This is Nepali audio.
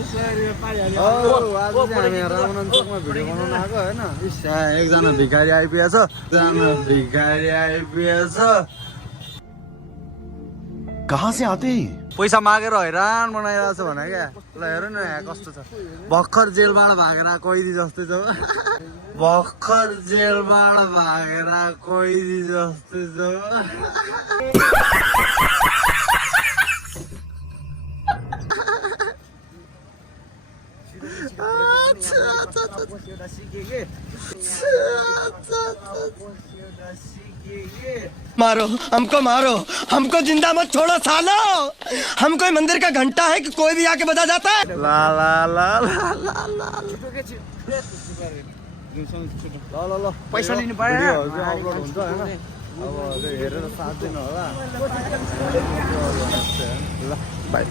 आज चाहिँ हामी रामनन्द चोकमा भिडियो बनाउन आएको होइन एकजना भिखारी आइपुगेछ कहाँ से आते हैं? पैसा मागेर हैरान बनाइरहेको छ भने क्या ल हेर न यहाँ कस्तो छ भर्खर जेलबाट भागेर कैदी जस्तै छ भर्खर जेलबाट भागेर कैदी जस्तै छ मारो हमको जिंदा मत छोड़ो सालो। हम कोई मंदिर का घंटा है कि कोई भी आके बजा जाता है। ला ला ला ला ला ला ल पैसा लिनु पर्यो अपलोड हुन्छ हैन अब हेरेर साथ दिनु होला ल बाइ